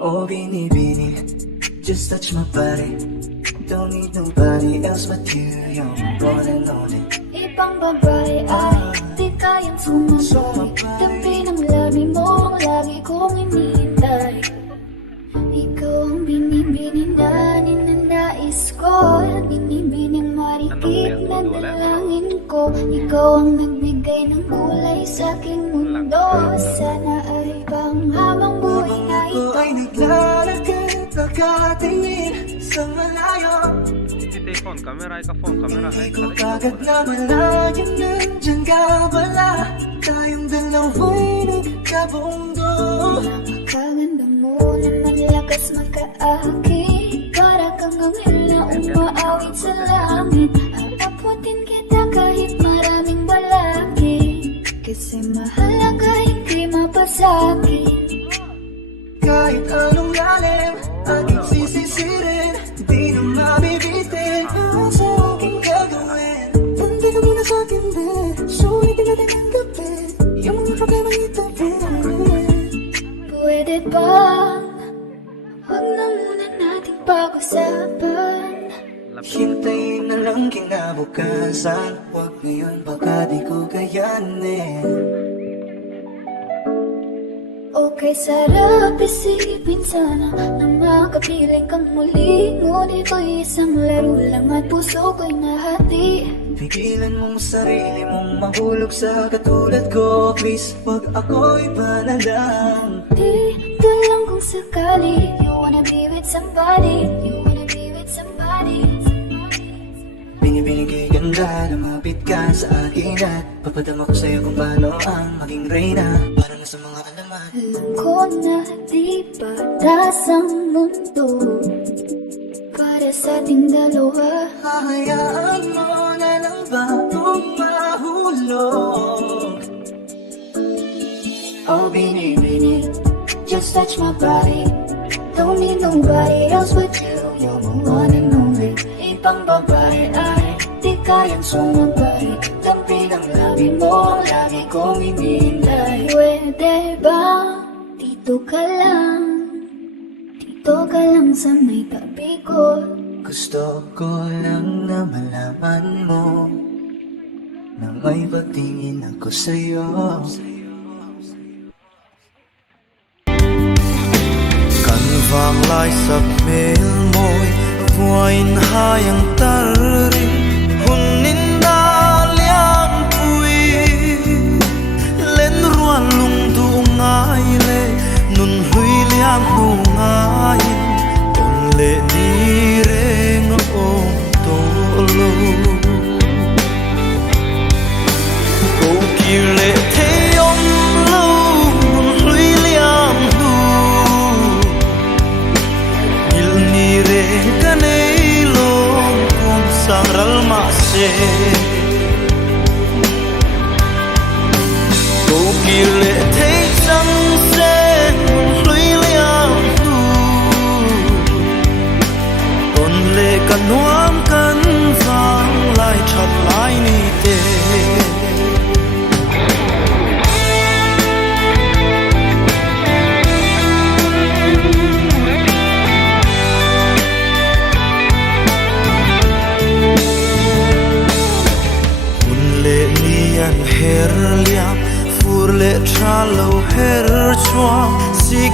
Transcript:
Oh, binibini, just touch my body. Don't need nobody else but you. You're my one and only. Ibang babae ay di kayang sumabay. Tabi ng labi mo ang lagi kong inihintay. Ikaw ang binibining na ninanais ko. Binibining marikit na dalangin ko. Ikaw ang nagbigay ng kulay sa aking mundo. Sana ay panghabang buhay na ito. Ako ay naglalakad, nakatingin sa malayo. phone camera ay ka phone camera ay Hindi ko kagad na malayan, nandyan ka pala. Tayong dalawa'y nagkabundo. Napakaganda mo na malakas makaakit. Para kang anghel na umaawit sa langit. Aabutin kita kahit maraming balakid. Kasi mahalaga hindi mapasakit. Kahit anong lalim, aking sisisirin. Di na mabibitin ang sa aking gagawin. Hindi ka muna sa akin, babe. Sulitin natin ang gabi. Yung mga problema ito, pwede ba? Huwag na muna nating pag-usapan. hintayin na lang kinabukasan. Huwag ngayon, baka di ko kayanin. Okay, sarap isipin sana na makapiling kang muli. Ngunit ko'y isang laro lang at puso ko'y nahati. Pigilan mong sarili mong mahulog sa katulad ko. Please, wag ako'y panalang. Dito lang kung sakali. You wanna be with somebody. You wanna be with somebody. Binibining kay ganda, lumapit ka sa akin at papadama ko sa'yo kung paano ang maging reyna. Para na sa mga alamat. Alam ko na di patas ang mundo para sa ating dalawa. Hahayaan mo na lang ba kung mahulog? Oh, binibini, just touch my body. Don't need nobody else but you. You're my one and only. Ibang babae ay di kayang sumabay. Dampi ng labi mo ang lagi kong hinihintay. Pwede ba? Dito ka lang. Dito ka lang sa may tabi ko. Gusto ko lang na malaman mo na may pagtingin ako sa'yo. Kan vang lai sak mel moi voin hayang tarri hunin daliang pui len ruan lung du ngai le nun hui liang nu ngai on le ni reng om to lo ko ki le te om lo nun hui liang nu il ni re kanei lo kong sangral ma se ko ki le te sang se nun hui liang nu kon le kanuam kan vang lai chat lai ni te her liam fur le tralo her chua sig